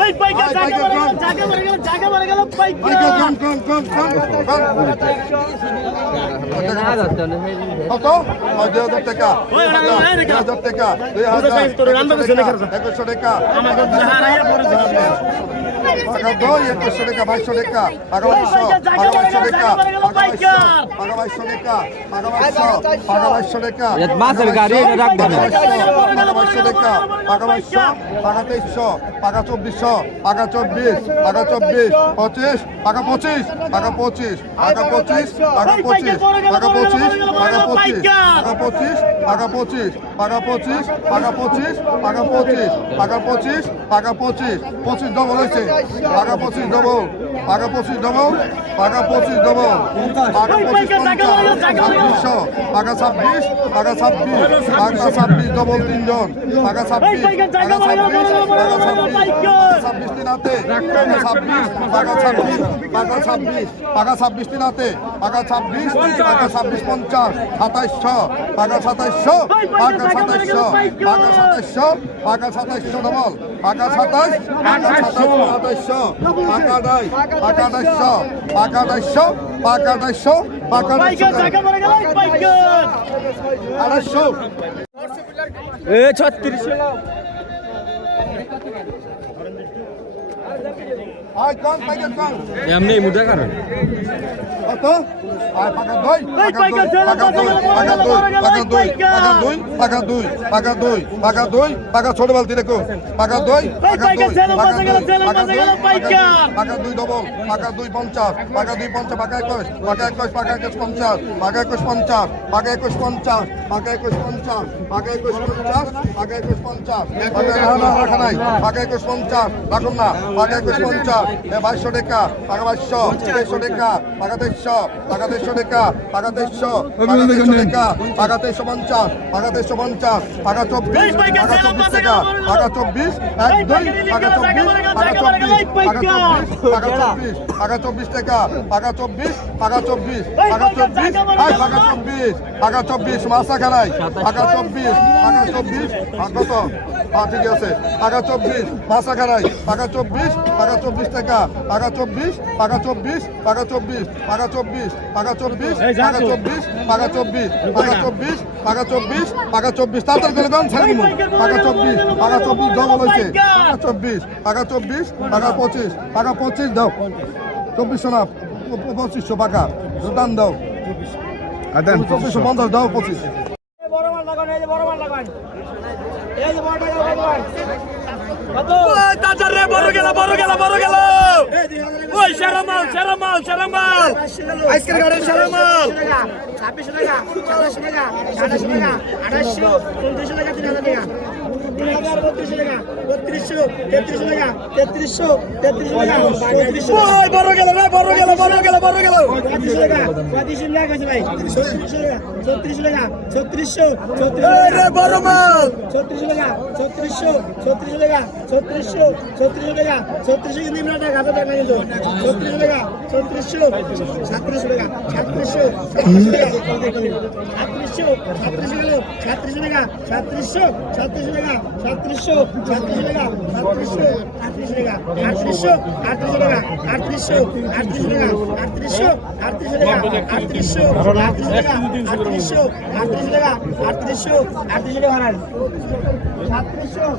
ওই পাইকার জায়গা মারা গেল পাইকার কত 2000 টাকা 2000 টাকা 2100 টাকা পাকা দই 2100 টাকা 2200 টাকা পাকা 2200 টাকা পাকা 2200 টাকা পাকা 2200 টাকা মাছের গাড়ি রাখবেন পাকা 2200 টাকা পাকা 2200 পাকা 2300 পাকা 2400 পাকা 24 পাকা 24 25 পাকা 25 পাকা 25 পাকা 25 পাকা 25 পাকা 25 পাকা 25 পাকা 25 পাকা 25 পাকা 25 পাকা 25 পাকা 25 পাকা 25 25 ডবল হয়েছে পাকা 25 ডবল পাকা 25 ডবল পাকা 25 ডবল পাকা 25 2600 পাকা 26 পাকা 26 পাকা 26 ডবল তিনজন পাকা 26 পাকা 26 পাকা 26 দিনাতে পাকা 26 পাকা 26 পাকা 26 পাকা 26 দিনাতে পাকা 26 পাকা 26 50 2700 পাকা 2700 পাকা 2700 পাকা 2700 পাকা 2700 ডবল পাকা 27 পাকা 27 পাকা 28 পাকা 28 পাকা 28 পাকা 28 পাকা 28 এ 36 আই কোন পাইকার কোন এমনি মুদা কারণ কত আই পাকা দই পাকা দই পাকা দই পাকা দই পাকা দই পাকা দই পাকা দই পাকা দই পাকা ছোট বালতি দেখো পাকা দই পাকা দই পাকা দই পাকা দই ডবল পাকা দই 50 পাকা দই 50 পাকা 21 পাকা 21 পাকা 50 পাকা 21 50 পাকা 21 50 পাকা 21 50 পাকা 21 50 পাকা 21 50 পাকা না রাখা নাই পাকা 21 50 রাখুন না পাকা 21 50 2200 টাকা পাকা 2200 2300 টাকা পাকা 2300 পাকা 2300 টাকা পাকা 2300 পাকা 2300 টাকা পাকা 2350 পাকা 2350 পাকা 24 পাকা 24 টাকা পাকা 24 এক দুই পাকা 24 পাকা 24 পাকা 24 পাকা 24 টাকা পাকা 24 পাকা 24 পাকা 24 আই পাকা 24 পাকা 24 মাসা খানাই পাকা 24 পাকা 24 পাকা কত ঠিক আছে পাকা 24 মাসা খানাই পাকা 24 পাকা 24 টাকা পাকা 24 পাকা 24 পাকা 24 পাকা 24 পাকা 24 পাকা 24 পাকা 24 পাকা 24 পাকা 24 পাকা 24 তাড়াতাড়ি করে গান ছেড়ে দিমু পাকা 24 পাকা 24 ডবল হইছে পাকা 24 পাকা 24 পাকা 25 পাকা 25 দাও 2400 না 2500 পাকা দাম দাও আদান 2450 দাও 25 বড় মাল লাগান এই যে বড় মাল লাগান এই যে বড় মাল লাগান কত ওই তাজার রে বড় গেল ওই সেরা মাল আজকের গাড়ির সেরা মাল 26 টাকা 27 টাকা 28 টাকা 2800 29 টাকা 3000 টাকা 3032 টাকা 3200 33 টাকা 3300 টাকা 3400 ওই বড় গেল 35 টাকা 35 টাকা আছে ভাই 36 টাকা 3600 এই রে বড় মাল 36 টাকা 3600 টাকা 3600 টাকা 3600 নিম্ন টাকা হাতে টাকা নিল 36 টাকা 3600 3700 টাকা 3700 টাকা 3700 গেল 37 টাকা 3700 টাকা 3700 টাকা 3700 টাকা 3800 টাকা 3800 টাকা 3800 টাকা 3800 টাকা